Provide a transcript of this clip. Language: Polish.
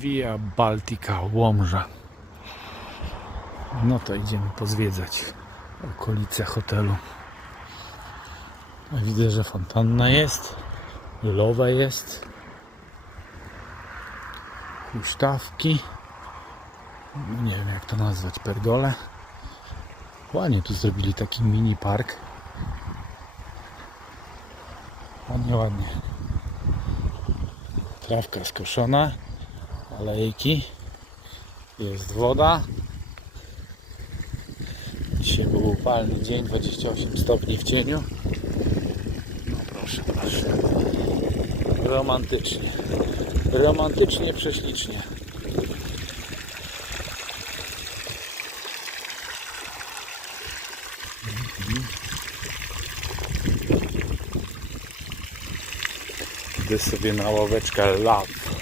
Via Baltica Łomża. No to idziemy pozwiedzać okolice hotelu. Widzę, że fontanna jest, lowa jest, huśtawki, no nie wiem jak to nazwać, pergole. Ładnie tu zrobili taki mini park. Ładnie, ładnie. Trawka skoszona, alejki, jest woda. Dzisiaj był upalny dzień, 28 stopni w cieniu. No proszę, proszę. Romantycznie. Romantycznie, prześlicznie. Idę sobie na ławeczkę Love